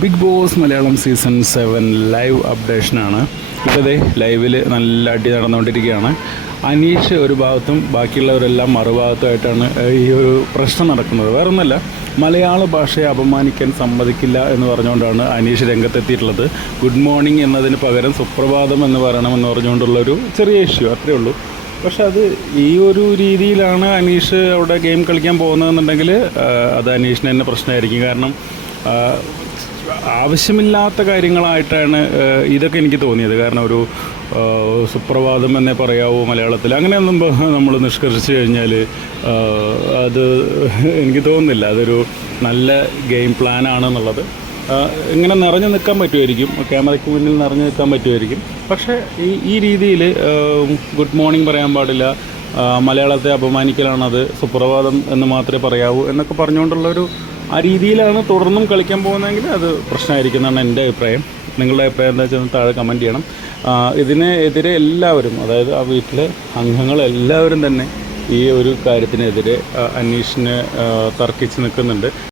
Big Boss Malayalam season seven live അപ്ഡേഷനാണ് ഇപ്പോഴത്തെ ലൈവിൽ നല്ല അടി നടന്നുകൊണ്ടിരിക്കുകയാണ്. അനീഷ് ഒരു ഭാഗത്തും ബാക്കിയുള്ളവരെല്ലാം മറുഭാഗത്തുമായിട്ടാണ് ഈ ഒരു പ്രശ്നം നടക്കുന്നത്. വേറെ ഒന്നല്ല മലയാള ഭാഷയെ അപമാനിക്കാൻ സമ്മതിക്കില്ല എന്ന് പറഞ്ഞുകൊണ്ടാണ് അനീഷ് രംഗത്തെത്തിയിട്ടുള്ളത്. ഗുഡ് മോർണിംഗ് എന്നതിന് പകരം സുപ്രഭാതം എന്ന് പറയണമെന്ന് പറഞ്ഞുകൊണ്ടുള്ള ഒരു ചെറിയ ഇഷ്യൂ അത്രയേ ഉള്ളൂ. പക്ഷെ അത് ഈ ഒരു രീതിയിലാണ് അനീഷ് അവിടെ ഗെയിം കളിക്കാൻ പോകുന്നതെന്നുണ്ടെങ്കിൽ അത് അനീഷിന് തന്നെ പ്രശ്നമായിരിക്കും. കാരണം ആവശ്യമില്ലാത്ത കാര്യങ്ങളായിട്ടാണ് ഇതൊക്കെ എനിക്ക് തോന്നിയത്. കാരണം ഒരു സുപ്രഭാതം എന്നേ പറയാവൂ മലയാളത്തിൽ. അങ്ങനെയൊന്നും നമ്മൾ നിഷ്കർഷിച്ചു കഴിഞ്ഞാൽ അത് എനിക്ക് തോന്നുന്നില്ല. അതൊരു നല്ല ഗെയിം പ്ലാൻ ആണെന്നുള്ളത് ഇങ്ങനെ നിറഞ്ഞു നിൽക്കാൻ പറ്റുമായിരിക്കും. ക്യാമറയ്ക്ക് മുന്നിൽ നിറഞ്ഞു നിൽക്കാൻ പറ്റുമായിരിക്കും. പക്ഷേ ഈ ഈ രീതിയിൽ ഗുഡ് മോർണിംഗ് പറയാൻ പാടില്ല. മലയാളത്തെ അപമാനിക്കലാണത്. സുപ്രഭാതം എന്ന് മാത്രമേ പറയാവൂ എന്നൊക്കെ പറഞ്ഞുകൊണ്ടുള്ളൊരു ആ രീതിയിലാണ് തുടർന്നും കളിക്കാൻ പോകുന്നതെങ്കിൽ അത് പ്രശ്നമായിരിക്കും എന്നാണ് എന്റെ അഭിപ്രായം. നിങ്ങളുടെ അഭിപ്രായം എന്താ വെച്ചാൽ താഴെ കമന്റ് ചെയ്യണം. ഇതിനെതിരെ എല്ലാവരും അതായത് ആ വീട്ടിലെ അംഗങ്ങൾ എല്ലാവരും തന്നെ ഈ ഒരു കാര്യത്തിനെതിരെ അന്വേഷണ തർക്കിച്ച് നിൽക്കുന്നുണ്ട്.